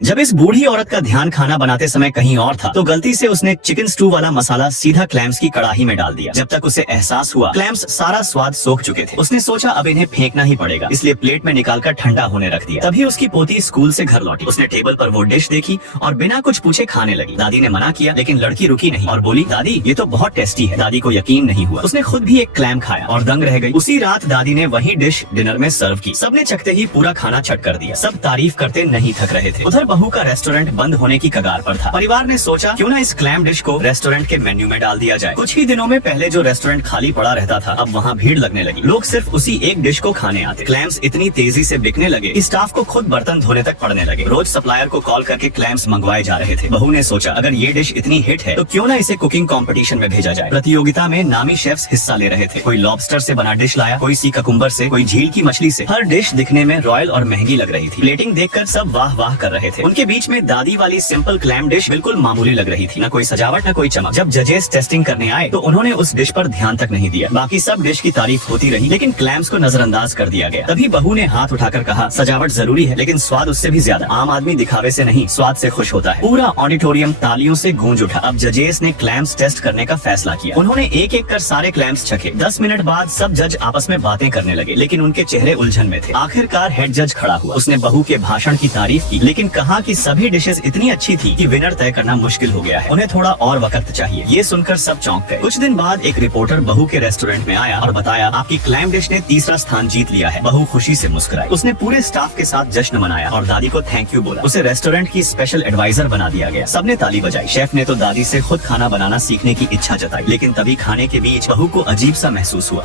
जब इस बूढ़ी औरत का ध्यान खाना बनाते समय कहीं और था तो गलती से उसने चिकन स्टू वाला मसाला सीधा क्लैम्स की कड़ाही में डाल दिया। जब तक उसे एहसास हुआ क्लैम्स सारा स्वाद सोख चुके थे। उसने सोचा अब इन्हें फेंकना ही पड़ेगा, इसलिए प्लेट में निकालकर ठंडा होने रख दिया। तभी उसकी पोती स्कूल से घर लौटी। उसने टेबल पर वो डिश देखी और बिना कुछ पूछे खाने लगी। दादी ने मना किया लेकिन लड़की रुकी नहीं और बोली, दादी ये तो बहुत टेस्टी है। दादी को यकीन नहीं हुआ। उसने खुद भी एक क्लैम खाया और दंग रह गई। उसी रात दादी ने वही डिश डिनर में सर्व की। सबने चखते ही पूरा खाना चट कर दिया। सब तारीफ करते नहीं थक रहे थे। उधर बहू का रेस्टोरेंट बंद होने की कगार पर था। परिवार ने सोचा क्यों ना इस क्लैम डिश को रेस्टोरेंट के मेन्यू में डाल दिया जाए। कुछ ही दिनों में पहले जो रेस्टोरेंट खाली पड़ा रहता था अब वहाँ भीड़ लगने लगी। लोग सिर्फ उसी एक डिश को खाने आते। क्लैम्स इतनी तेजी से बिकने लगे कि स्टाफ को खुद बर्तन धोने तक पड़ने लगे। रोज सप्लायर को कॉल करके क्लैम्स मंगवाए जा रहे थे। बहू ने सोचा अगर ये डिश इतनी हिट है तो क्यों ना इसे कुकिंग कंपटीशन में भेजा जाए। प्रतियोगिता में नामी शेफ्स हिस्सा ले रहे थे। कोई लॉबस्टर से बना डिश लाया, कोई सी ककुम्बर से, कोई झील की मछली से। हर डिश दिखने में रॉयल और महंगी लग रही थी। प्लेटिंग देखकर सब वाह वाह कर रहे थे। उनके बीच में दादी वाली सिंपल क्लैम डिश बिल्कुल मामूली लग रही थी। न कोई सजावट न कोई चमक। जब जजेस टेस्टिंग करने आए तो उन्होंने उस डिश पर ध्यान तक नहीं दिया। बाकी सब डिश की तारीफ होती रही लेकिन क्लैम्स को नजरअंदाज कर दिया गया। तभी बहू ने हाथ उठाकर कहा, सजावट जरूरी है लेकिन स्वाद उससे भी ज्यादा। आम आदमी दिखावे से नहीं स्वाद से खुश होता है। पूरा ऑडिटोरियम तालियों से गूंज उठा। अब जजेस ने क्लैम्स टेस्ट करने का फैसला किया। उन्होंने एक एक कर सारे क्लैम्स चखे। 10 मिनट बाद सब जज आपस में बातें करने लगे लेकिन उनके चेहरे उलझन में थे। आखिरकार हेड जज खड़ा हुआ। उसने बहू के भाषण की तारीफ की लेकिन कहा कि सभी डिशेस इतनी अच्छी थी कि विनर तय करना मुश्किल हो गया है। उन्हें थोड़ा और वक्त चाहिए। ये सुनकर सब चौंक गए। कुछ दिन बाद एक रिपोर्टर बहू के रेस्टोरेंट में आया और बताया, आपकी क्लैम डिश ने तीसरा स्थान जीत लिया है। बहू खुशी से मुस्कुराई। उसने पूरे स्टाफ के साथ जश्न मनाया और दादी को थैंक यू बोला। उसे रेस्टोरेंट की स्पेशल एडवाइजर बना दिया गया। सबने ताली बजाई। शेफ ने तो दादी से खुद खाना बनाना सीखने की इच्छा जताई लेकिन तभी खाने के बीच बहू को अजीब सा महसूस हुआ।